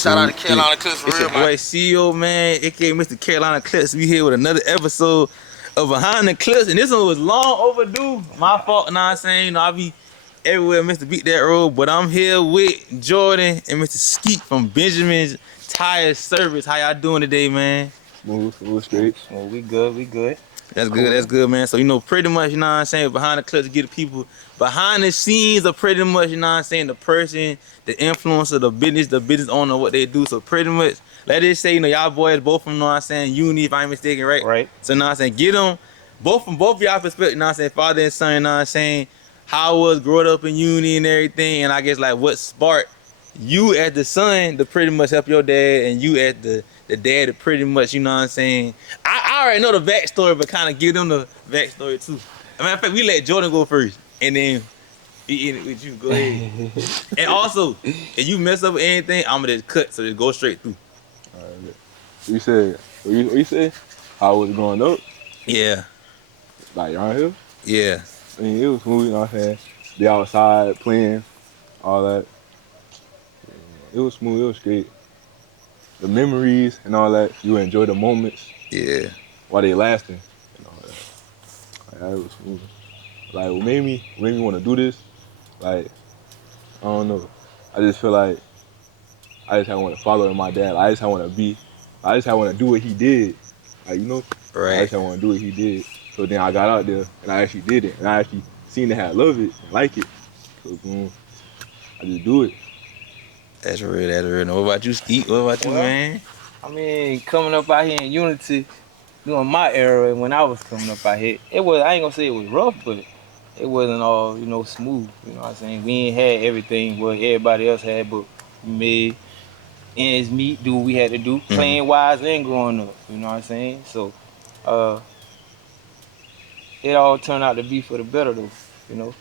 Shout out to Carolina Clips for it's real, your man. boy CEO, man, aka Mr. Carolina Clips. We here with another episode of Behind the Clips, and this one was long overdue. My fault, know what I'm saying? You know, I be everywhere, Mr. Beat That Road, but I'm here with Jordan and Mr. Skeet from Benjamin's Tire Service. How y'all doing today, man? Move straight. Well, we good. That's Cool. good, that's good, man. So, you know, pretty much, you know what I'm saying, behind the clips, get the people behind the scenes of pretty much, you know what I'm saying, the person, the influencer, the business owner, what they do. So pretty much, let it say, you know, y'all boys both from, you know what I'm saying, uni, if I ain't mistaken, right? Right. So, you know what I'm saying, get them, both from both y'all perspective, you know what I'm saying, father and son, you know what I'm saying, how it was growing up in uni and everything, and I guess, like, what sparked you as the son to pretty much help your dad, and you as the dad to pretty much, you know what I'm saying. I already know the backstory, but kind of give them the backstory too. As a matter of fact, we let Jordan go first, and then we end it with you. Go ahead. And also, if you mess up with anything, I'm gonna just cut, so just go straight through. Alright. What you said? How I was growing up, Yeah, like around here. yeah. I mean, it was smooth, you know what I'm saying? Be outside playing, all that. It was smooth, it was great. The memories and all that, you enjoy the moments Yeah. while they lasting and all that. Like, it was smooth. Like, what made me want to do this, like, I don't know. I just feel like I just want to follow in my dad. I just want to do what he did. Like, you know? Right. I just want to do what he did. So then I got out there and I actually did it. And I actually seen the hat, love it, and like it. So boom, I just do it. That's real. That's real. Now, what about you, Skeet? What about you, Well, man? I mean, coming up out here in Unity, during my era, when I was coming up out here, it was, I ain't gonna say it was rough, but it wasn't all, smooth. You know what I'm saying? We ain't had everything what everybody else had, but we made ends meet, do what we had to do, playing wise and growing up. You know what I'm saying? So, it all turned out to be for the better, though. You know,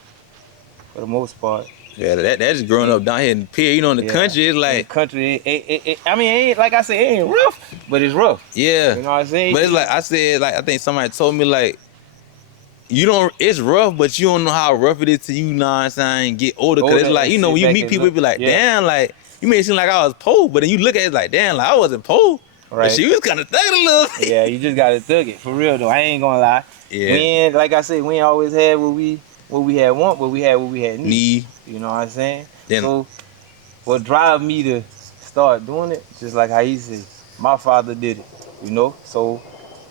for the most part. Yeah, that's just growing up down here in the pier. You know, in the country, it's in the like, country, I mean, it ain't, like I said, it ain't rough, but it's rough. yeah. You know what I'm saying? But it's like I said, like I think somebody told me, like, it's rough, but you don't know how rough it is till you know what I'm saying, get older. Cause it's like, you know, when you meet people, it be like, damn, like, you may seem like I was poor, but then you look at it like, damn, like I wasn't poor. Right. But she was kind of thugging a little bit. Yeah, you just gotta thug it. For real though, I ain't gonna lie. Yeah. We ain't, like I said, we ain't always had what we had want, but we had what we had need. You know what I'm saying? Then, so what drive me to start doing it, just like how he said, my father did it, you know? So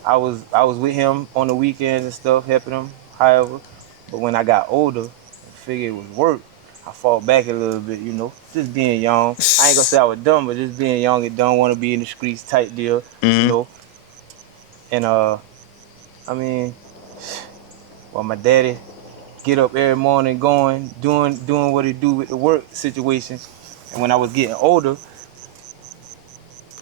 I was with him on the weekends and stuff, helping him, however. But when I got older and figured it was work, I fought back a little bit, you know, just being young. I ain't gonna say I was dumb, but just being young and don't want to be in the streets type deal, you know. And I mean, well, my daddy get up every morning going, doing what he do with the work situation. And when I was getting older,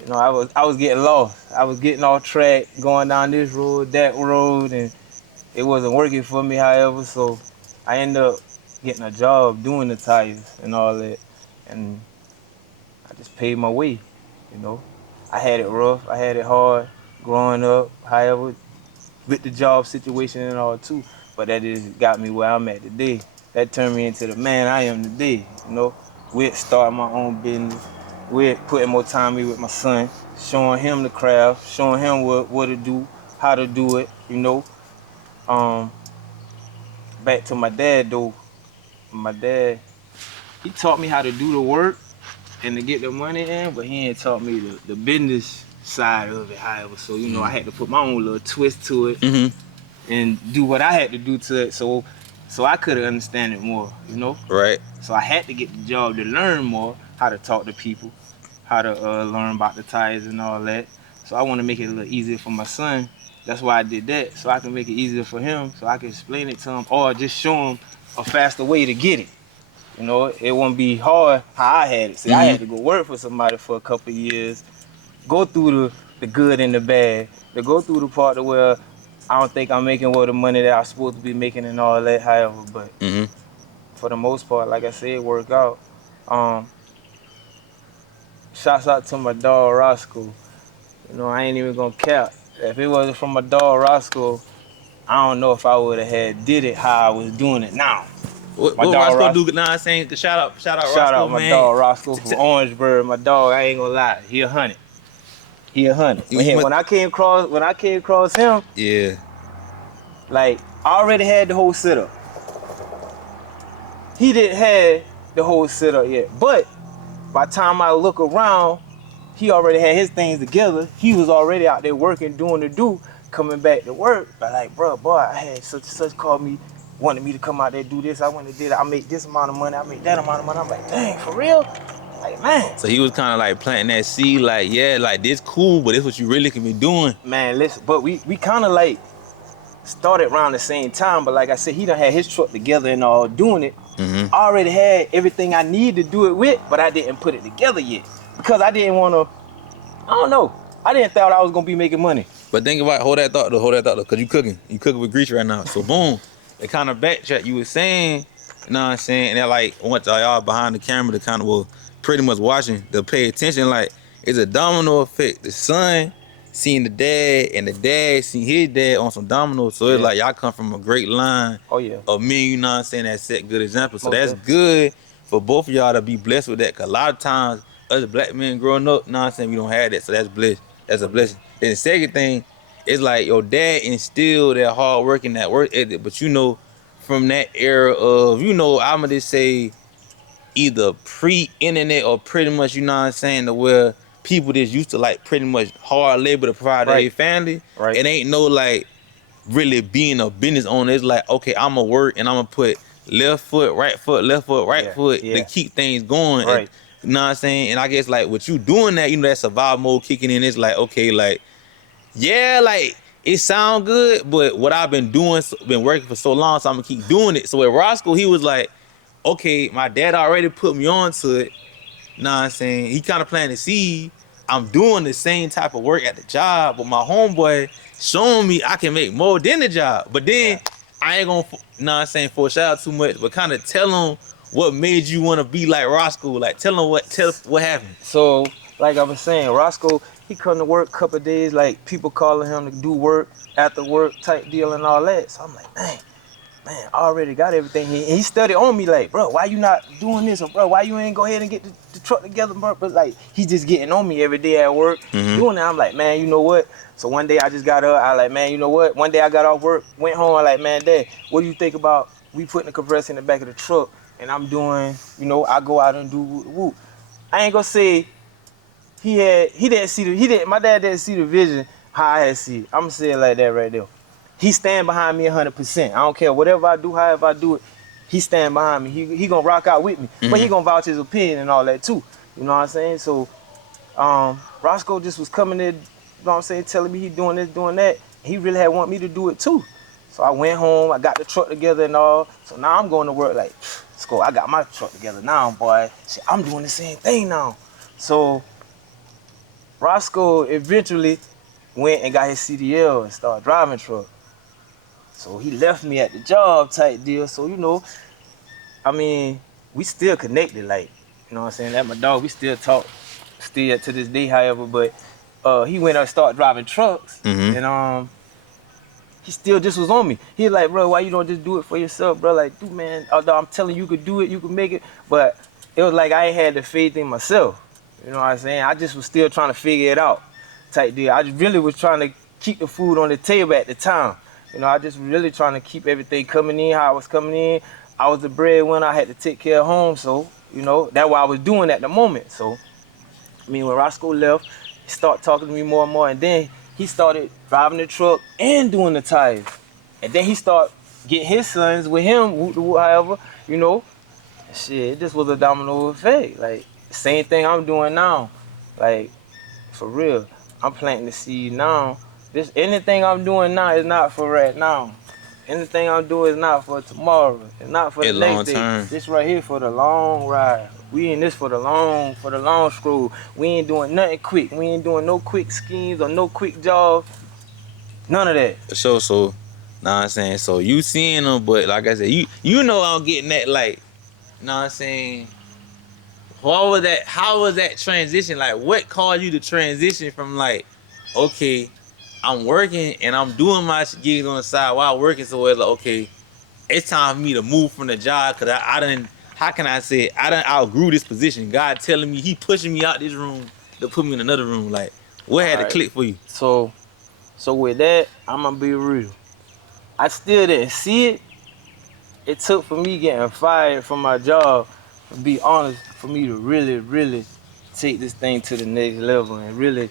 you know, I was getting lost. I was getting off track, going down this road, that road, and it wasn't working for me, however, so I ended up getting a job doing the tires and all that. And I just paid my way, you know. I had it rough, I had it hard growing up, however, with the job situation and all too. But that just got me where I'm at today. That turned me into the man I am today, you know. With starting my own business, with putting more time in with my son, showing him the craft, showing him what to do, how to do it, you know. Back to my dad though. My dad, he taught me how to do the work and to get the money in, but he ain't taught me the business side of it, however. So, you know, I had to put my own little twist to it and do what I had to do to it so I could understand it more, you know? Right. So I had to get the job to learn more how to talk to people, how to learn about the tires and all that. So I want to make it a little easier for my son. That's why I did that, so I can make it easier for him, so I can explain it to him or just show him a faster way to get it. You know, it won't be hard how I had it. See, I had to go work for somebody for a couple of years, go through the good and the bad, to go through the part where I don't think I'm making the money that I'm supposed to be making and all that, however, but for the most part, like I said, it worked out. Shouts out to my dog Roscoe. You know, I ain't even gonna cap. If it wasn't from my dog Roscoe, I don't know if I would have did it how I was doing it now. What dog Roscoe Roscoe. do? Nah, I'm saying shout out Shout Roscoe, out my man. dog Roscoe from Orangeburg. My dog, I ain't gonna lie, he 100. He 100. You must- When I came across him, Yeah. like I already had the whole setup. He didn't have the whole setup yet, but by the time I look around, he already had his things together. He was already out there working, doing the do, coming back to work. But like, bro, boy, I had such and such called me, wanted me to come out there do this. I went and did it. I make this amount of money. I make that amount of money. I'm like, dang, for real? Like, man. So he was kind of like planting that seed, like, yeah, like this cool, but this what you really can be doing. Man, listen, but we kind of like started around the same time. But like I said, he done had his truck together and all doing it. Mm-hmm. I already had everything I needed to do it with, but I didn't put it together yet because I didn't want to. I don't know. I didn't thought I was gonna be making money. But think about hold that thought though, cause you cooking with grease right now. So boom, they kind of backtrack. You were saying, you know what I'm saying, and they're like, want y'all behind the camera to kind of well, pretty much watching to pay attention. Like it's a domino effect. The son seen the dad, and the dad seen his dad on some dominoes. So it's Yeah. like y'all come from a great line Oh yeah. of men. You know what I'm saying? That set good example. So Most that's definitely. good for both of y'all to be blessed with that. Cause a lot of times us black men growing up, you know what I'm saying, we don't have that. So that's blessed. That's a blessing. Then the second thing is like your dad instilled that hard work and that work ethic, but you know, from that era of, you know, I'ma just say either pre-internet or pretty much, you know what I'm saying, to where people just used to like pretty much hard labor to provide their Right. family. Right. It ain't no like really being a business owner. It's like, okay, I'ma work and I'ma put left foot, right foot, left foot, right Yeah, foot to yeah. keep things going. Right. You know what I'm saying? And I guess like with you doing that, you know, that survival mode kicking in, it's like, okay, like, yeah, like it sound good, but what I've been doing, been working for so long, so I'm gonna keep doing it. So with Roscoe, he was like, okay, my dad already put me on to it. Know what I'm saying? He kind of planted the seed. I'm doing the same type of work at the job, but my homeboy showing me I can make more than the job. But then Yeah. I ain't gonna, know what I'm saying, foreshadow too much, but kind of tell him what made you want to be like Roscoe. Like tell him what happened. So, like I was saying, Roscoe, he come to work a couple of days, like people calling him to do work, after work type deal and all that. So I'm like, man, I already got everything. He studied on me like, bro, why you not doing this? Or bro, why you ain't go ahead and get the truck together, bro? But like, he just getting on me every day at work, doing that. I'm like, man, you know what? So one day I just got up, I like, man, you know what? One day I got off work, went home, I like, man, Dad, what do you think about we putting the compressor in the back of the truck and I'm doing, you know, I go out and do whoop. I ain't gonna say my dad didn't see the vision how I had see it. I'm gonna say it like that right there. He stand behind me 100%. I don't care whatever I do, however I do it. He stand behind me. He gonna rock out with me, but he gonna vouch his opinion and all that too. You know what I'm saying? So, Roscoe just was coming in, you know what I'm saying, telling me he doing this, doing that. He really had want me to do it too. So I went home. I got the truck together and all. So now I'm going to work like, Sco, I got my truck together now, boy. Shit, I'm doing the same thing now. So Roscoe eventually went and got his CDL and started driving truck. So he left me at the job type deal. So, you know, I mean, we still connected, like, you know what I'm saying? That my dog, we still talk, still to this day, however, but he went up and started driving trucks, and he still just was on me. He like, bro, why you don't just do it for yourself, bro? Like, dude, man, although I'm telling you, you could do it, you could make it, but it was like I ain't had the faith in myself. You know what I'm saying? I just was still trying to figure it out type deal. I just really was trying to keep the food on the table at the time. You know, I just really trying to keep everything coming in how I was coming in. I was the breadwinner. I had to take care of home, so, you know, that's what I was doing at the moment. So, I mean, when Roscoe left, he started talking to me more and more, and then he started driving the truck and doing the tires. And then he started getting his sons with him, however, you know. Shit, it just was a domino effect. Like, same thing I'm doing now. Like, for real, I'm planting the seed now. Anything I'm doing now is not for right now. Anything I'm doing is not for tomorrow. It's not for the It's next long day. term. This right here for the long ride. We in this for the long scroll. We ain't doing nothing quick. We ain't doing no quick schemes or no quick jobs. None of that. For sure, so, know what I'm saying? So you seeing them, but like I said, you know I'm getting that, like, know what I'm saying? How was that transition? Like, what caused you to transition from like, okay, I'm working and I'm doing my gigs on the side while working, so it's like, okay, it's time for me to move from the job because I didn't. How can I say it? I done outgrew this position. God telling me He pushing me out this room to put me in another room. Like, what All had to right. click for you? So with that, I'm gonna be real. I still didn't see it. It took for me getting fired from my job, to be honest, for me to really, really take this thing to the next level and really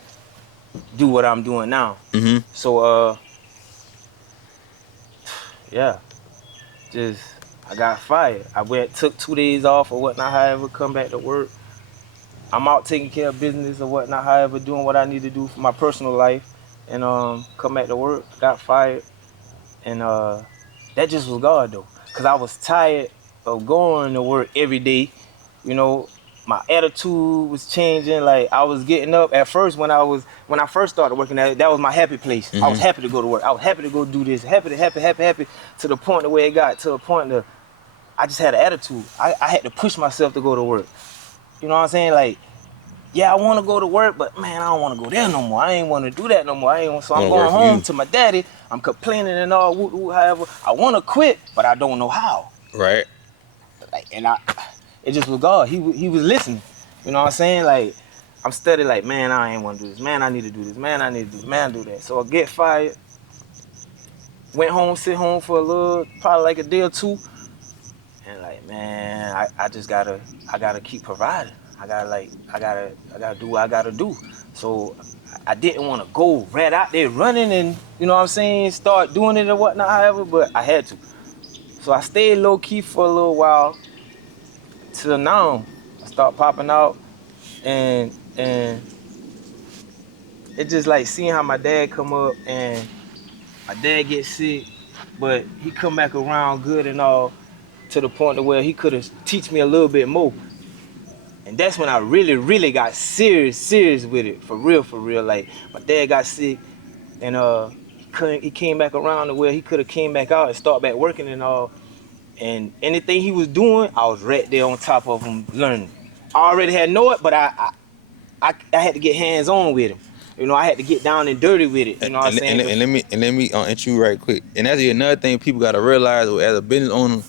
do what I'm doing now. Mm-hmm. So yeah, just I got fired. I took 2 days off or whatnot, however, come back to work. I'm out taking care of business or whatnot, however, doing what I need to do for my personal life, and come back to work. Got fired, and that just was God though, cause I was tired of going to work every day. You know, my attitude was changing. Like I was getting up at first when I first started working at it, that was my happy place. I was Mm-hmm. happy to go to work. I was happy to go do this. Happy to the point where it got to the point that I just had an attitude. I had to push myself to go to work. You know what I'm saying? Like, yeah, I want to go to work, but man, I don't want to go there no more. I ain't want to do that no more. So I'm Gonna going work for home you, to my daddy. I'm complaining and all, however. I want to quit, but I don't know how. right? Like, it just was God. He was listening. You know what I'm saying? Like, I'm steady. Like, man, I ain't want to do this. Man, I need to do this. Man, I need to do this. Man, do that. So I get fired. Went home, sit home for a little, probably like a day or two. And like, man, I gotta keep providing. I gotta do what I gotta do. So I didn't want to go right out there running and, you know what I'm saying, start doing it or whatnot, however, but I had to. So I stayed low key for a little while till now. I start popping out, and it just like seeing how my dad come up and my dad get sick, but he come back around good and all, to the point to where he could have teach me a little bit more. And that's when I really, really got serious with it. For real. Like, my dad got sick, and he came back around to where he could have came back out and start back working and all. And anything he was doing, I was right there on top of him learning. I already had know it, but I had to get hands on with him. You know, I had to get down and dirty with it. You And, know what I'm and, saying? and, and let me interrupt you right quick. And that's another thing people gotta realize as a business owner.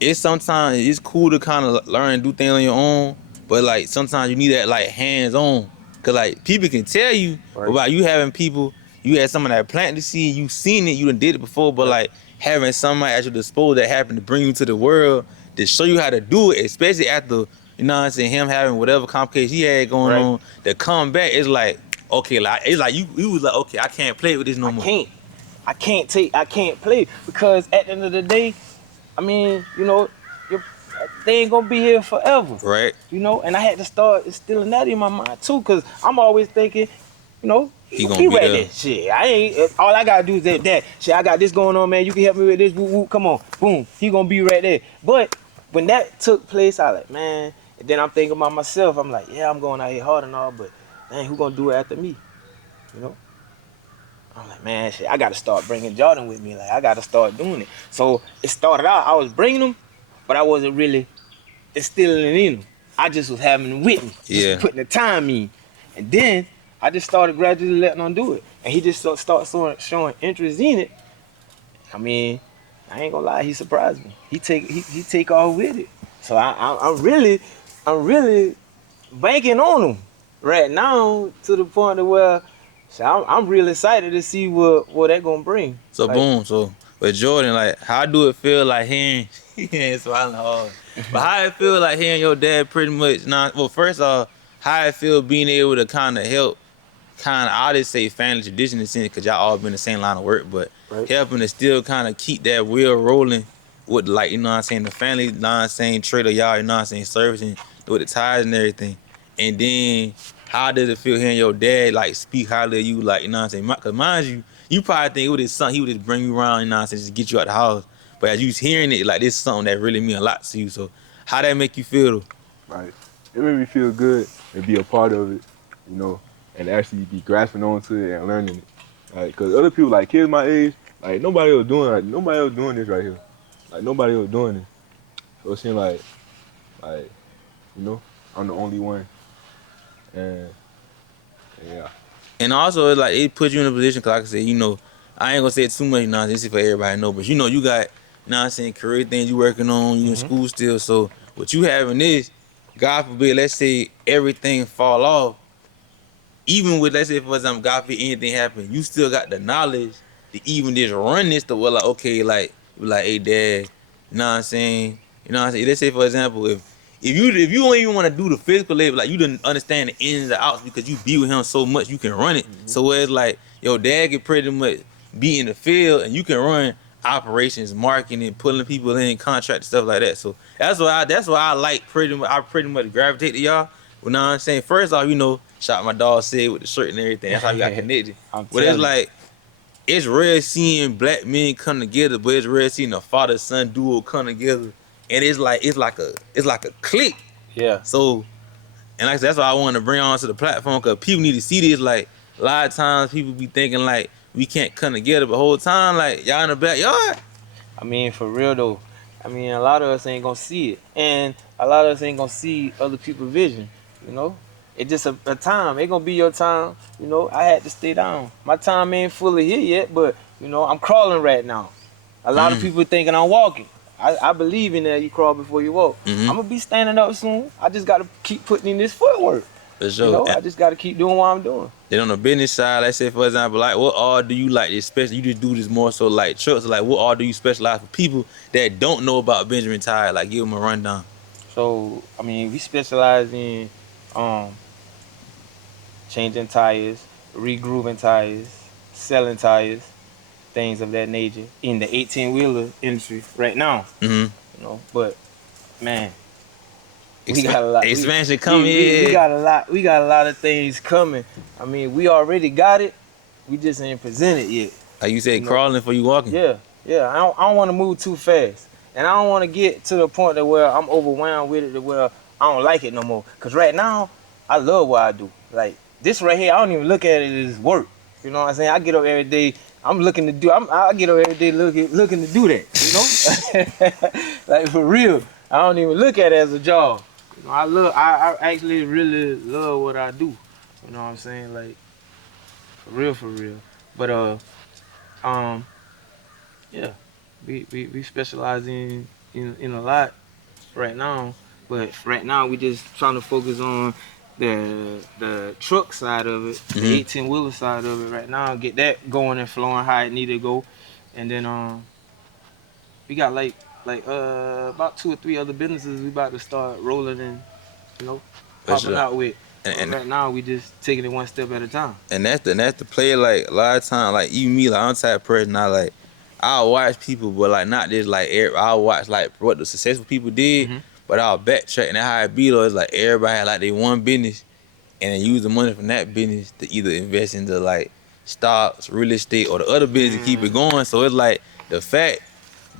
It's sometimes it's cool to kind of learn and do things on your own, but like sometimes you need that like hands on, cause like people can tell you Right. about you having people, you had someone that planted the seed, you seen it, you done did it before, but Yep. like having somebody at your disposal that happened to bring you to the world to show you how to do it, especially after, you know what I'm saying, him having whatever complications he had going Right. on, to come back, it's like, okay, like it's like you was like, okay, I can't play with this no I more. can't. I can't play, because at the end of the day, I mean, you know, they ain't gonna be here forever. Right? You know, and I had to start instilling that in my mind too, cause I'm always thinking, you know, he He gonna gonna be be right there. there. Shit, I ain't. All I gotta do is that. Shit, I got this going on, man. You can help me with this. Woo woo. Come on, boom. He gonna be right there. But when that took place, I like, man. And then I'm thinking about myself. I'm like, yeah, I'm going out here hard and all, but man, who gonna do it after me? You know. I'm like, man, shit, I gotta start bringing Jordan with me. Like, I gotta start doing it. So it started out, I was bringing him, but I wasn't really instilling it in him. I just was having him with me, just Yeah. putting the time in. And then I just started gradually letting him do it. And he just started showing interest in it. I mean, I ain't gonna lie, he surprised me. He take off with it. So I'm really banking on him right now, to the point of where, so I'm real excited to see what that gonna bring. So Like, boom, so with Jordan, like how do it feel like hearing he ain't smiling hard. But how it feel like hearing your dad pretty much well first off, how it feel being able to kinda help I just say family tradition in the sense cause y'all all been in the same line of work, but right? helping to still kinda keep that wheel rolling with like, you know what I'm saying, the family, you know what I'm saying, trade of y'all, you know what I'm saying, servicing with the ties and everything. And then how does it feel hearing your dad like speak highly of you, like, you know what I'm saying? Cause mind you, you probably think with his son, he would just bring you around, you know what I'm saying, just get you out the house. But as you hearing it, like this is something that really mean a lot to you. So how that make you feel though? Like, it made me feel good and be a part of it, you know, and actually be grasping onto it and learning it. Like, cause other people, like kids my age, like nobody else doing this right here. Like nobody else doing this. So it seemed like, you know, I'm the only one. And yeah. And also, it puts you in a position, cause like I said, you know, I ain't gonna say it too much nonsense for everybody to know, but you know, you got you know what I'm saying, career things you working on, you in school still. So what you having is, God forbid, let's say everything fall off. Even with, let's say, for example, God forbid anything happen, you still got the knowledge to even just run this to where, like, okay, like, be like, hey, dad, you know what I'm saying? You know what I'm saying? Let's say, for example, if you don't even want to do the physical labor, like, you didn't understand the ins and outs because you be with him so much, you can run it. So where it's like, your dad can pretty much be in the field and you can run operations, marketing, pulling people in, contract, stuff like that. So that's why I like pretty much gravitate to y'all. You know what I'm saying? First off, shot my dog said with the shirt and everything. That's how we got connected. I'm But it's telling you. like, it's rare seeing black men come together, but it's rare seeing a father-son duo come together. And it's like a clique. Yeah. So, and like I said, that's why I wanted to bring on to the platform, because people need to see this. Like, a lot of times people be thinking like we can't come together, but the whole time, like, y'all in the backyard. I mean, for real though. I mean, a lot of us ain't gonna see it, and a lot of us ain't gonna see other people's vision. You know, it's just a time. It gonna be your time. You know, I had to stay down. My time ain't fully here yet, but I'm crawling right now. A lot of people thinking I'm walking. I believe in that. You crawl before you walk. Mhm. I'm gonna be standing up soon. I just gotta keep putting in this footwork. For sure. I just gotta keep doing what I'm doing. Then on the business side, let's say, for example, like, what all do you like, especially you just do this more so like trucks, like, what all do you specialize for people that don't know about Benjamin Tire? Like, give them a rundown. So I mean, we specialize in changing tires, regrooving tires, selling tires, things of that nature in the 18-wheeler industry right now. Mm-hmm. But man, we got a lot. Expansion coming. We got a lot. We got a lot of things coming. I mean, we already got it. We just ain't presented yet. Like you said, crawling for you walking. Yeah. I don't want to move too fast, and I don't want to get to the point that where I'm overwhelmed with it, to where I don't like it no more. Cause right now, I love what I do. Like this right here, I don't even look at it as work. You know what I'm saying? I get up every day. I'm looking to do. I get up every day looking to do that. Like for real. I don't even look at it as a job. I actually really love what I do. You know what I'm saying? Like for real. But yeah, we specialize in a lot right now. But right now we just trying to focus on the truck side of it, the 18-wheeler side of it right now. Get that going and flowing how it need to go, and then we got like about 2 or 3 other businesses we about to start rolling and popping out with. And right now we just taking it one step at a time. And that's the play. Like, a lot of time, like, even me, like, I'm the type of person, I'll watch people, but like not just like I'll watch like what the successful people did, but I'll backtrack. And that's how it be though. It's like everybody had like they one business, and then use the money from that business to either invest into like stocks, real estate, or the other business to keep it going. So it's like the fact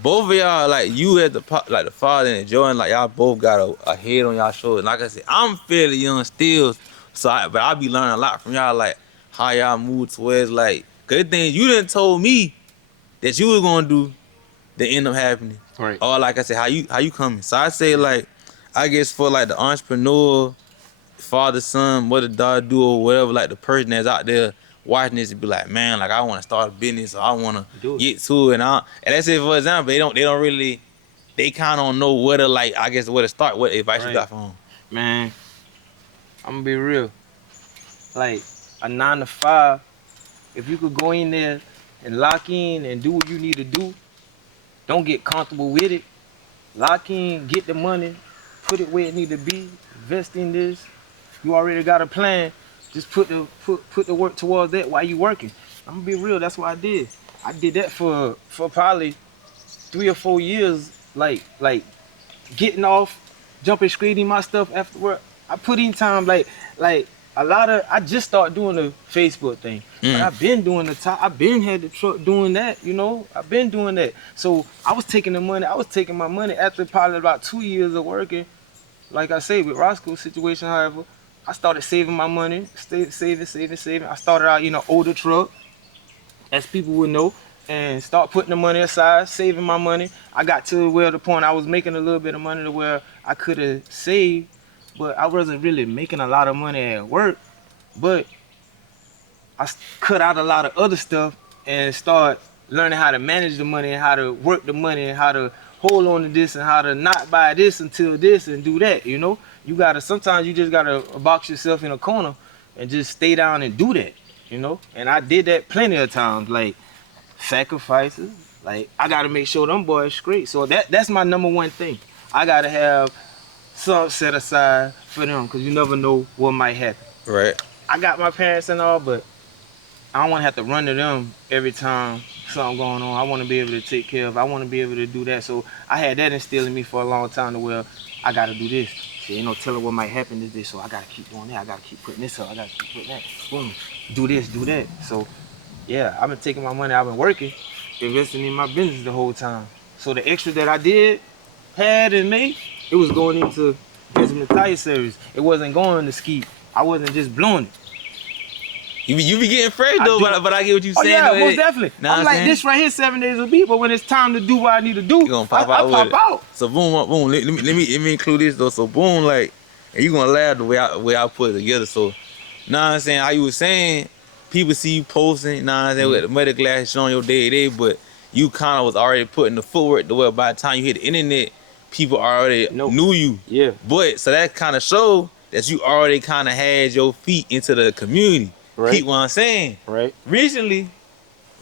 both of y'all, like you as the father and Jordan, like y'all both got a head on y'all shoulders. Like I said, I'm fairly young still, but I'll be learning a lot from y'all, like how y'all move towards like good things you done told me that you was gonna do that end up happening. Right. Or like I said, how you coming? So I say like, I guess for like the entrepreneur, father, son, mother, daughter, duo, whatever, like the person that's out there watching this and be like, man, like I want to start a business or I want to get to it. And let's say for example, they don't really, they kind of don't know where to like, I guess where to start. What advice you got for them? Man, I'm gonna be real. Like a 9 to 5, if you could go in there and lock in and do what you need to do, don't get comfortable with it. Lock in, get the money, put it where it need to be, invest in this. You already got a plan. Just put the work towards that while you working. I'm gonna be real, that's what I did. I did that for probably 3 or 4 years, like getting off, jumping straight in my stuff after work. I put in time, like a lot of, I just started doing the Facebook thing. But I've been doing I've been had the truck doing that, I've been doing that. So I was taking my money after probably about 2 years of working. Like I say, with Roscoe's situation, however, I started saving my money, saving. I started out in an older truck, as people would know, and start putting the money aside, saving my money. I got to where the point I was making a little bit of money to where I could have saved, but I wasn't really making a lot of money at work. But I cut out a lot of other stuff and start learning how to manage the money and how to work the money and how to hold on to this and how to not buy this until this and do that, you know? You gotta, sometimes you just gotta box yourself in a corner and just stay down and do that, you know? And I did that plenty of times, like sacrifices. Like I gotta make sure them boys straight. So that's my number one thing. I gotta have something set aside for them because you never know what might happen. Right. I got my parents and all, but I don't want to have to run to them every time something going on. I want to be able to take care of. I want to be able to do that. So I had that instilled in me for a long time to where I got to do this. So, ain't no telling what might happen to this. So I got to keep doing that. I got to keep putting this up. I got to keep putting that. Boom. Do this, do that. So yeah, I've been taking my money. I've been working, investing in my business the whole time. So the extra that I had and made, it was going into Benjamin Tire Service. It wasn't going to ski. I wasn't just blowing it. You be getting afraid though, but I get what you saying. Oh yeah, though. most definitely. I'm like this right here 7 days a week, but when it's time to do what I need to do, You gonna pop I out pop with it. out. So boom. Let me include this though. So boom, like, and you gonna laugh the way I put it together. So, know what I'm saying? How you was saying, people see you posting, know what I'm saying, with the medical glass showing your day to day, but you kind of was already putting the footwork to where by the time you hit the internet, people already knew you. Yeah. But so that kind of showed that you already kind of had your feet into the community. Right. Keep what I'm saying. Right. Recently,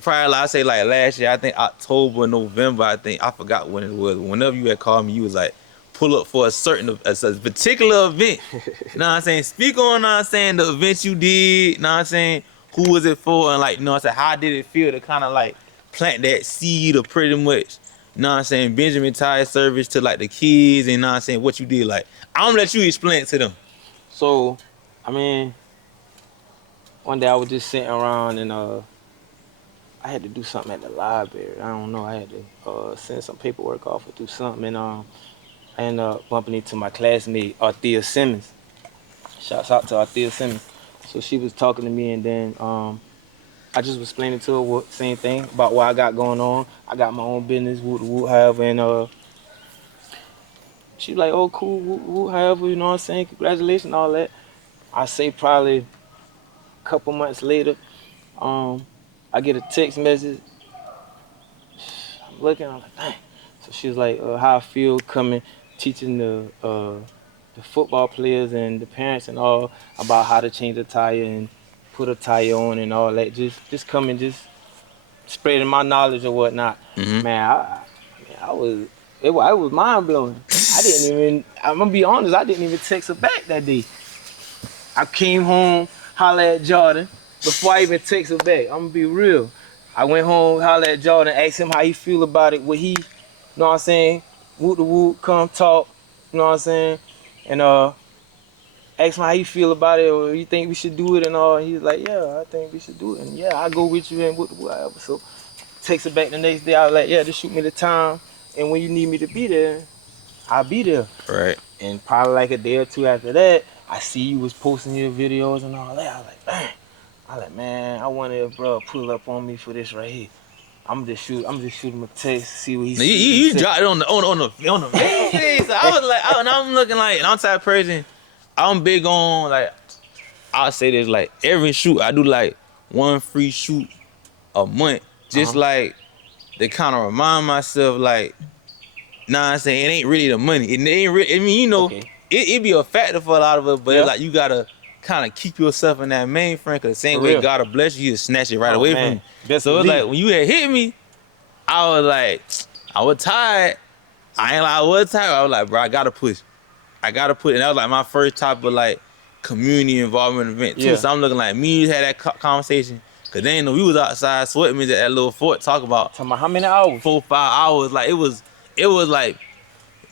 probably I say like last year, I think October, November, I forgot when it was. Whenever you had called me, you was like, pull up for a particular event. You know what I'm saying? Speak on, know what I'm saying, the event you did, you know what I'm saying, who was it for, and like, you know what I'm saying, how did it feel to kind of like plant that seed of pretty much, you know what I'm saying, Benjamin Tire Service to like the kids, and you know what I'm saying, what you did. Like, I'm gonna let you explain it to them. So, I mean, one day I was just sitting around and I had to do something at the library. I don't know. I had to send some paperwork off or do something, and I ended up bumping into my classmate, Arthea Simmons. Shouts out to Arthea Simmons. So she was talking to me, and then I just was explaining to her same thing about what I got going on. I got my own business, however, and she was like, oh, cool, however, you know what I'm saying, congratulations, all that. I say probably a couple months later, I get a text message. I'm looking, I'm like, dang. So she was like, how I feel coming, teaching the football players and the parents and all about how to change a tire and put a tire on and all that. Just coming, just spreading my knowledge or whatnot. Mm-hmm. Man, it was mind blowing. I'm gonna be honest, I didn't even text her back that day. I came home, holla at Jordan before I even text her back. I'm gonna be real. I went home, holla at Jordan, asked him how he feel about it. Would he, you know what I'm saying, whoop the whoop, come talk, you know what I'm saying, and asked him how he feel about it, or you think we should do it and all. He was like, yeah, I think we should do it, and yeah, I'll go with you and whatever. So text her back the next day. I was like, yeah, just shoot me the time, and when you need me to be there, I'll be there. Right. And probably like a day or two after that, I see you was posting your videos and all that. I was like, man. Man, I wonder if bro pull up on me for this right here. I'm just shoot him a text, see what he sees. You dropped it on the main thing. So I was like, I'm looking like, and I'm type of person, I'm big on, like, I'll say this, like, every shoot, I do like one free shoot a month. Just like, to kind of remind myself, like, nah, I'm saying, it ain't really the money. It ain't really, I mean, you know, it be a factor for a lot of us, but it's like, you gotta kind of keep yourself in that mainframe, because the same way God will bless you, you just snatch it right away from you. So it's like, when you had hit me, I was like, I was tired. I was tired. I was like, bro, I gotta push. And that was like my first type of like community involvement event too. So I'm looking like me had that conversation, because they didn't know we was outside sweating at that little fort talking about how many hours? 4-5 hours. Like it was like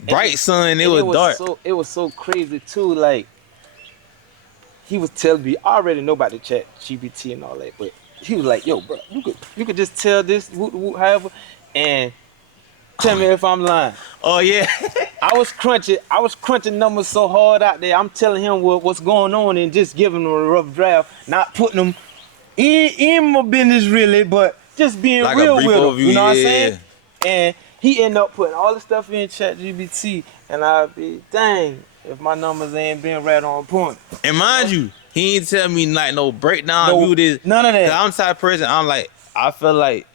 bright sun, it was dark. It was so crazy too, like, he was telling me, I already know about the chat GPT and all that, but he was like, yo, bro, you could just tell this, however, and tell me if I'm lying. Oh yeah. I was crunching numbers so hard out there. I'm telling him what's going on and just giving him a rough draft, not putting him in my business really, but just being like real with him. You know what I'm saying? And he ended up putting all the stuff in chat GPT, and I'd be, dang, if my numbers ain't been right on point. And mind you, he ain't tell me like no breakdown. None of that. I'm the type of person, I'm like, I feel like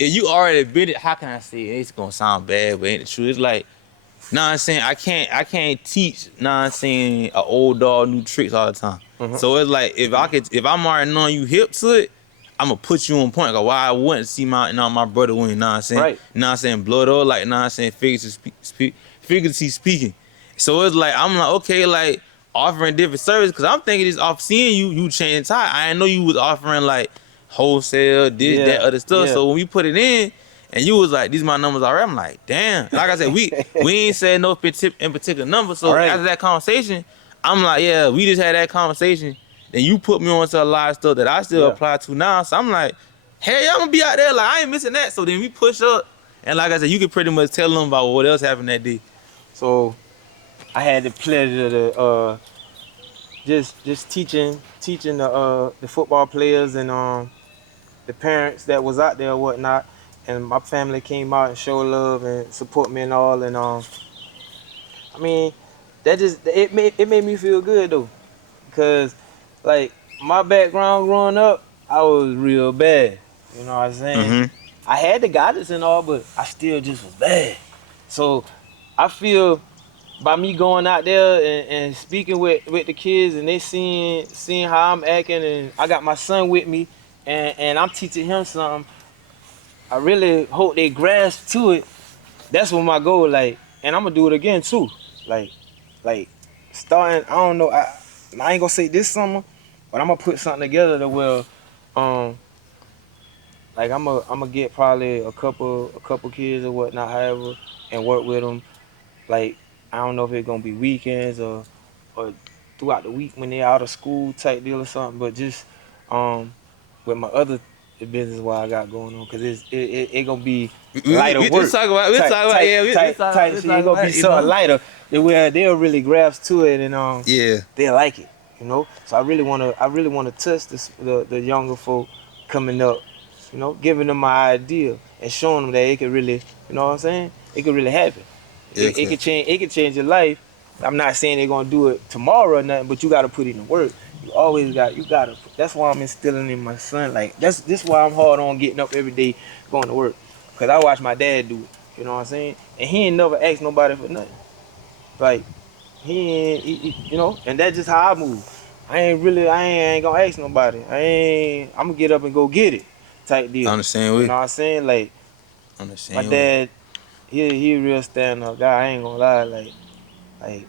if you already been it, how can I say it? It's gonna sound bad, but ain't the truth. It's like, know what I'm saying? I can't teach, know what I'm saying, an old dog new tricks all the time. So it's like if I'm already knowing you hip to it, I'm gonna put you on point. Cause why I wouldn't see my brother win, know what I'm saying? Right. Know what I'm saying? Blood or like, know what I'm saying, figuratively speaking. So it's like I'm like, okay, like offering different services, cause I'm thinking it's off seeing you changing tire. I didn't know you was offering like wholesale, this, Yeah, that, other stuff. yeah. So when we put it in, and you was like, these my numbers already. I'm like, damn. Like I said, we ain't said no in particular number. So Right. after that conversation, I'm like, yeah, we just had that conversation. Then you put me on to a lot of stuff that I still Yeah. apply to now. So I'm like, hey, I'm gonna be out there. Like I ain't missing that. So then we push up, and like I said, you can pretty much tell them about what else happened that day. So I had the pleasure to just teaching the football players and the parents that was out there or whatnot, and my family came out and showed love and support me and all, and I mean that just it made me feel good though, because like my background growing up, I was real bad. You know what I'm saying? Mm-hmm. I had the guidance and all, but I still just was bad. So I feel by me going out there and speaking with the kids, and they seeing how I'm acting, and I got my son with me, and I'm teaching him something. I really hope they grasp to it. That's what my goal, like, and I'm gonna do it again too. Like starting, I don't know, I ain't gonna say this summer, but I'm gonna put something together to where, like I'm gonna get probably a couple kids or whatnot, however, and work with them. Like I don't know if it's gonna be weekends or throughout the week when they're out of school type deal or something, but just with my other business what I got going on, cause it gonna be lighter We work. talk about, yeah, we Type talk shit. It gonna about be it, you something know? lighter where they'll really grasp to it and Yeah. they like it, you know. So I really wanna touch the younger folk coming up, you know, giving them my idea and showing them that it could really, you know what I'm saying? It could really happen. Yeah, It could change. It could change your life. I'm not saying they're gonna do it tomorrow or nothing, but you gotta put in the work. You always got. You gotta. That's why I'm instilling in my son. Like this why I'm hard on getting up every day going to work, cause I watch my dad do it. You know what I'm saying? And he ain't never asked nobody for nothing. Like you know, and that's just how I move. I ain't gonna ask nobody. I'm gonna get up and go get it, type deal. On the same You way. know what I'm saying? Like On the my same way. dad, he a real stand up guy. I ain't gonna lie. Like, like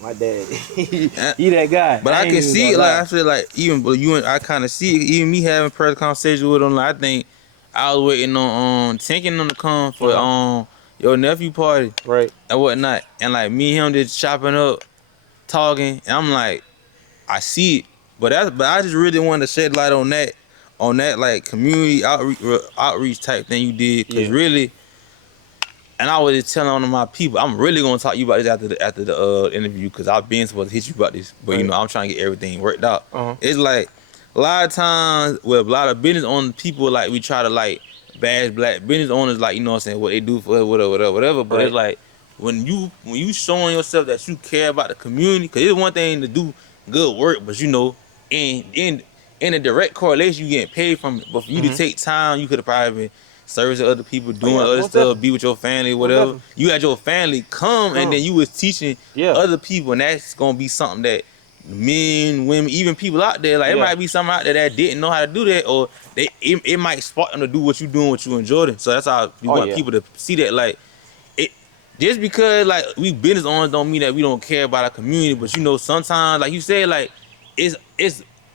my dad, he that guy. But I ain't can even see, gonna like lie. I feel like even but you and I kind of see even me having personal conversation with him. Like I think I was waiting on thinking them to come for your nephew party Right. and whatnot, and like me and him just chopping up, talking, and I'm like, I see it, but I just really wanted to shed light on that like community outreach type thing you did, cause Yeah. really. And I was just telling one of my people, I'm really gonna talk to you about this after the interview, because I've been supposed to hit you about this, but you Right. know I'm trying to get everything worked out. Uh-huh. It's like a lot of times with a lot of business owners, people like we try to like bash black business owners, like you know what I'm saying, what they do for us, whatever. But Right. it's like when you showing yourself that you care about the community, because it's one thing to do good work, but you know in a direct correlation you getting paid from it. But for you to take time, you could have probably been servicing other people, doing yeah, other most stuff, definitely. be with your family, Most whatever. definitely. You had your family come, and then you was teaching Yeah. other people, and that's gonna be something that men, women, even people out there, like it Yeah. might be something out there that didn't know how to do that, or it might spark them to do what you doing, what you enjoying. So that's how we Oh, want yeah. people to see that, like it. Just because like we business owners don't mean that we don't care about our community, but you know sometimes, like you said, like it's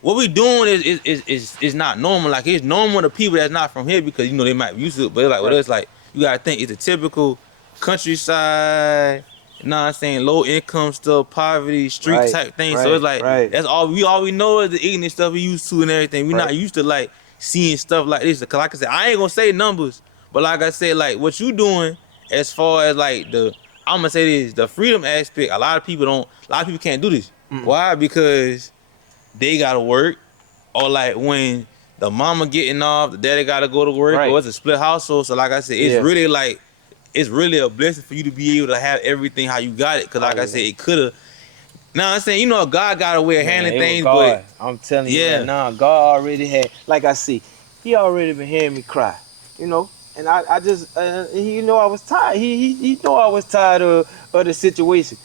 what we doing is not normal. Like it's normal to people that's not from here because you know they might be used to it, but it's like with Right. us, like you gotta think it's a typical countryside. You know what I'm saying? Low income stuff, poverty, street Right. type thing. So Right. it's like Right. that's all we know is the ignorant stuff we used to and everything. We Right. not used to like seeing stuff like this. Cause like I said, I ain't gonna say numbers, but like I said, like what you doing as far as like I'm gonna say this, the freedom aspect, a lot of people can't do this. Why? Because they gotta work, or like when the mama getting off, the daddy gotta go to work, Right. or it's a split household. So like I said, it's Yeah. really like it's really a blessing for you to be able to have everything how you got it. Cause like I said, it coulda. Now I'm saying, you know, God got a way of handling Man, it was things, God. but I'm telling you yeah. right now, God already had, like I see, he already been hearing me cry, you know. And I just, he know I was tired. He know I was tired of the situation.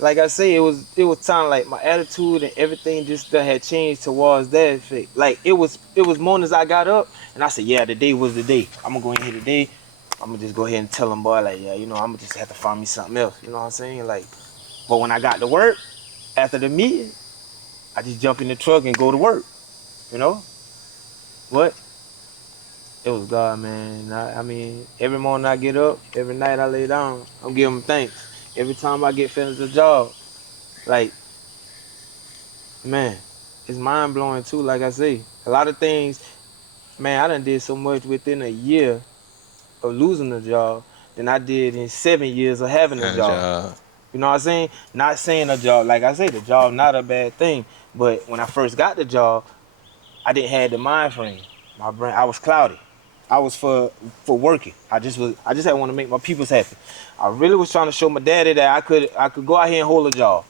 Like I say, it was time like my attitude and everything just that had changed towards that effect. Like it was mornings I got up and I said, yeah, today was the day. I'm gonna go in here today. I'm gonna just go ahead and tell them, boy, like, yeah, I'm gonna just have to find me something else. You know what I'm saying? Like, but when I got to work after the meeting, I just jump in the truck and go to work. You know, but it was God, man. I mean, every morning I get up, every night I lay down, I'm giving him thanks. Every time I get finished the job, like, man, it's mind blowing too. Like I say, a lot of things, man. I done did so much within a year of losing the job than I did in 7 years of having a And job. You know what I'm saying? Not saying a job, like I say, the job not a bad thing. But when I first got the job, I didn't have the mind frame. My brain, I was cloudy. I was for working. I just had want to make my peoples happy. I really was trying to show my daddy that I could go out here and hold a job.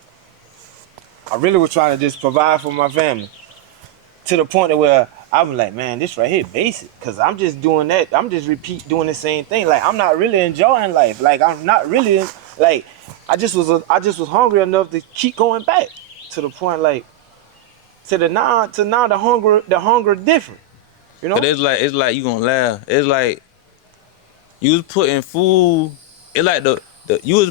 I really was trying to just provide for my family. To the point where I'm like, man, this right here basic. Cause I'm just doing that. I'm just doing the same thing. Like I'm not really enjoying life. Like I'm not really like I just was hungry enough to keep going back. To the point like to now the hunger different. You know? But it's like you gonna laugh. It's like you was putting food. It's like the you was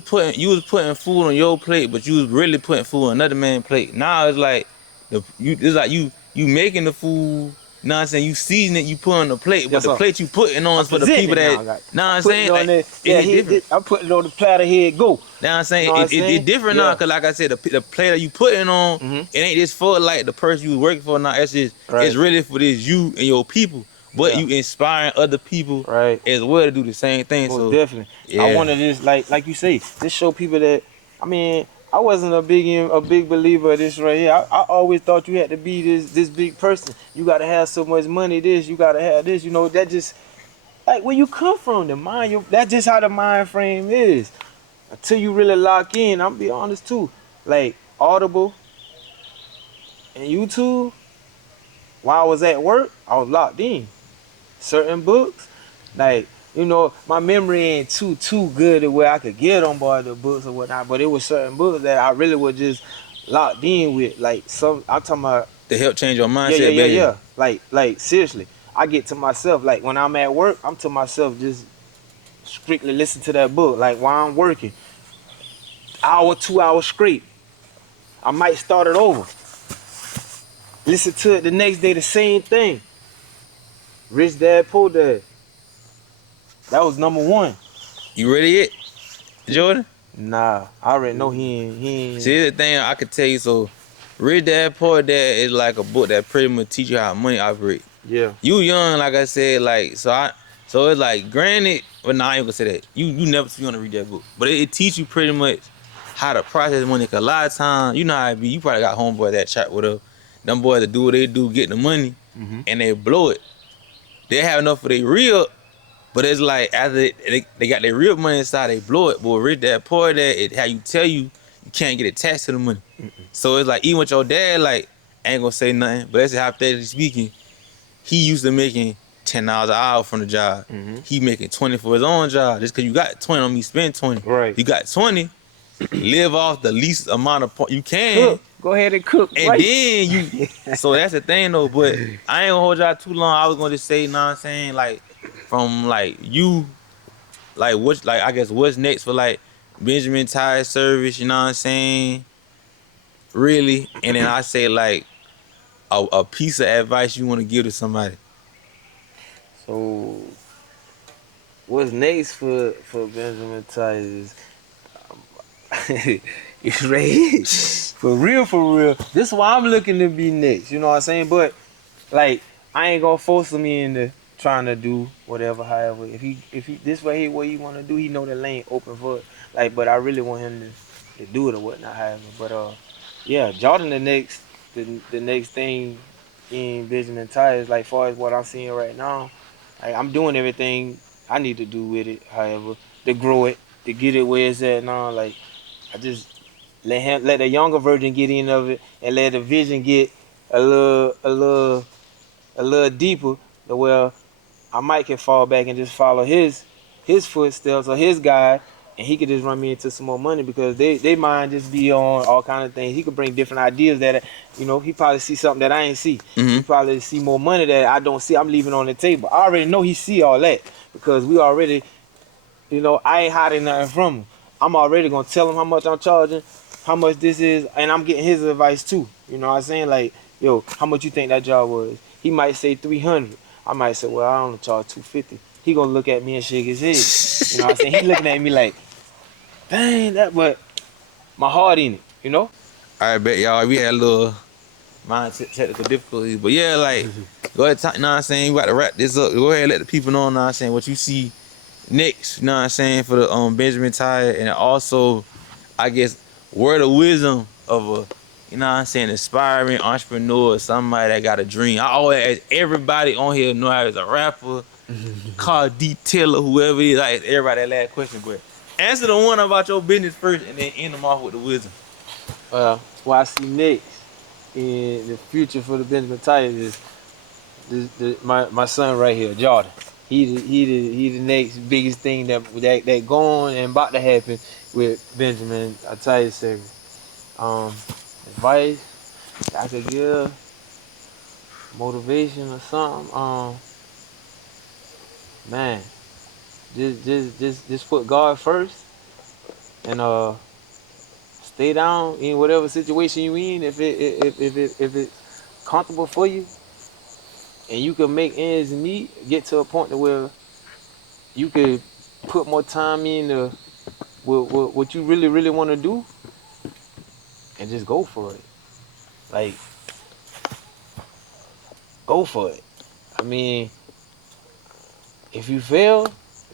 putting food on your plate, but you was really putting food on another man's plate. Now it's like it's like you making the food. Know what I'm saying? You season it, you put on the plate, but Yes, the sir. plate you putting on I'm is for the people presenting it that now. Like, know what I'm putting it saying? on Like there. Yeah, it's different. I put it on the platter. Here it go. Know what I'm You saying? know what I'm It saying? different now, Yeah. cause like I said, the plate that you putting on, Mm-hmm. it ain't just for like the person you was working for now. It's Right. really for this you and your people. But Yeah. you inspiring other people Right. as well to do the same thing. Most So definitely. I yeah. wanted this like you say, just show people that I mean, I wasn't a big believer of this right here. I always thought you had to be this big person. You gotta have so much money, this, you gotta have this, that just like where you come from, the mind that's just how the mind frame is. Until you really lock in, I'm be honest too. Like Audible and YouTube, while I was at work, I was locked in. Certain books, like my memory ain't too good to where I could get on board the books or whatnot. But it was certain books that I really was just locked in with. Like I'm talking about, To help change your yeah, yeah, mindset, yeah, baby. yeah. Like seriously, I get to myself. Like when I'm at work, I'm to myself just strictly listen to that book. Like while I'm working, hour, 2 hours straight. I might start it over. Listen to it the next day, the same thing. Rich Dad, Poor Dad. That was number one. You ready yet, Jordan? Nah, I already know he ain't. See, here's the thing I could tell you. So, Rich Dad Poor Dad is like a book that pretty much teach you how money operates. Yeah. You young, like I said, like so it's like granted, but nah, I ain't gonna say that. You never see gonna read that book, but it teach you pretty much how to process money. Cause a lot of times, you know how it be. You probably got homeboy that chat with us. Them boys that do what they do, get the money, Mm-hmm. and they blow it. They have enough for their real, but it's like after they got their real money inside, they blow it. But with Rich Dad Poor Dad, it how you tell you can't get attached to the money. So it's like even with your dad, like I ain't gonna say nothing, but that's hypothetically speaking. He used to making $10 an hour from the job. Mm-hmm. He making 20 for his own job. Just cause you got 20 on me, spend 20. Right. You got 20, live off the least amount of you can. Cook. Go ahead and cook. And right. then you so that's the thing though, but I ain't gonna hold y'all too long. I was gonna just say, you know what I'm saying, like from like you, like what's like I guess what's next for like Benjamin Tire service, you know what I'm saying? Really? And then I say like a piece of advice you wanna give to somebody. So what's next for Benjamin Tice is it's ready. For real. This is why I'm looking to be next. You know what I'm saying? But like I ain't gonna force him into trying to do whatever, however. If he this way here what he wanna do, he know the lane open for it. Like but I really want him to do it or whatnot, however. But yeah, Jordan the next thing in Benjamin Tires, like far as what I'm seeing right now, like, I'm doing everything I need to do with it, however, to grow it, to get it where it's at now. Like I just let the younger version get in of it and let the vision get a little deeper Well, I might can fall back and just follow his footsteps or his guide, and he could just run me into some more money because they mind just be on all kind of things. He could bring different ideas that he probably see something that I ain't see. He probably see more money that I don't see. I'm leaving on the table. I already know he see all that because we already, I ain't hiding nothing from him. I'm already gonna tell him how much I'm charging, how much this is, and I'm getting his advice too. You know what I'm saying? Like, yo, how much you think that job was? He might say 300. I might say, well, I only charge 250. He gonna look at me and shake his head. You know what I'm saying? He looking at me like, dang, but my heart in it, I bet y'all we had a little technical difficulties, but yeah, like go ahead, you know what I'm saying? You got to wrap this up. Go ahead and let the people know, you know what I'm saying, what you see next, you know what I'm saying, for the Benjamin Tire, and also I guess word of wisdom of a, you know what I'm saying, aspiring entrepreneur, somebody that got a dream. I always ask everybody on here, know I was a rapper, car detailer, whoever it is, I ask everybody that last question, but answer the one about your business first and then end them off with the wisdom. What I see next in the future for the Benjamin Tires is my son right here, Jordan. He the next biggest thing that going and about to happen with Benjamin. I tell you, sir. Advice I could give, motivation or something. Man, just put God first and stay down in whatever situation you in. If it's comfortable for you and you can make ends meet, get to a point to where you could put more time in what you really want to do, and just go for it. Like, go for it. I mean, if you fail,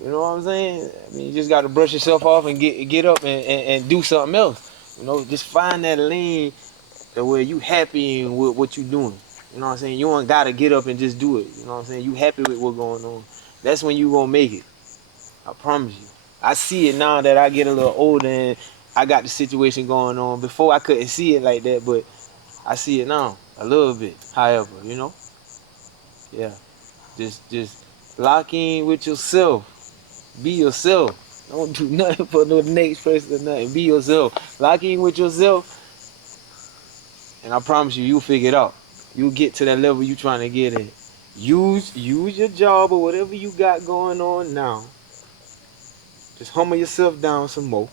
you know what I'm saying? I mean, you just got to brush yourself off and get up and do something else. Just find that lane where you happy with what you doing. You know what I'm saying? You don't got to get up and just do it. You know what I'm saying? You happy with what's going on. That's when you going to make it. I promise you. I see it now that I get a little older and I got the situation going on. Before I couldn't see it like that, but I see it now a little bit. However, yeah, just lock in with yourself. Be yourself. Don't do nothing for no next person or nothing. Be yourself. Lock in with yourself, and I promise you, you'll figure it out. You'll get to that level you trying to get at. Use your job or whatever you got going on now. Just humble yourself down some more.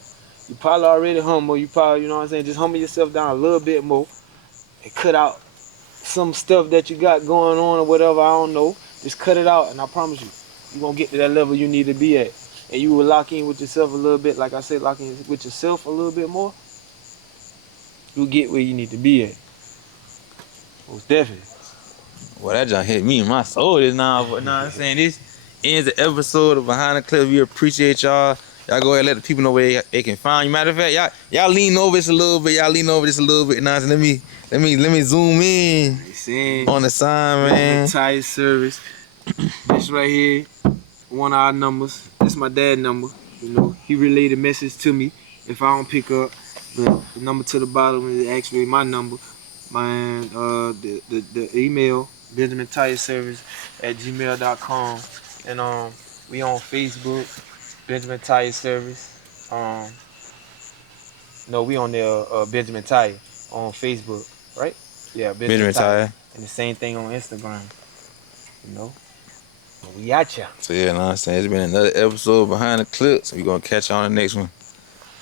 You probably already humble. You probably, you know what I'm saying? Just humble yourself down a little bit more and cut out some stuff that you got going on or whatever. I don't know. Just cut it out, and I promise you, you're going to get to that level you need to be at. And you will lock in with yourself a little bit. Like I said, lock in with yourself a little bit more. You'll get where you need to be at. Most definitely. Well, that just hit me in my soul this now, but I'm saying, this ends the episode of Behind the Clips. We appreciate y'all. Y'all go ahead and let the people know where they can find you. Matter of fact, y'all lean over this a little bit. Now, so let me zoom in on the sign, man. Tire service. This right here, one of our numbers. This is my dad's number. He relayed a message to me. If I don't pick up, the number to the bottom is actually my number. The email, benjamintireservice@gmail.com, and we on Facebook, Benjamin Tire Service. No, we on there, Benjamin Tire on Facebook, right? Yeah, Benjamin Tire. And the same thing on Instagram. We at ya. So yeah, I'm saying, it's been another episode of Behind the Clips. We're gonna catch you on the next one.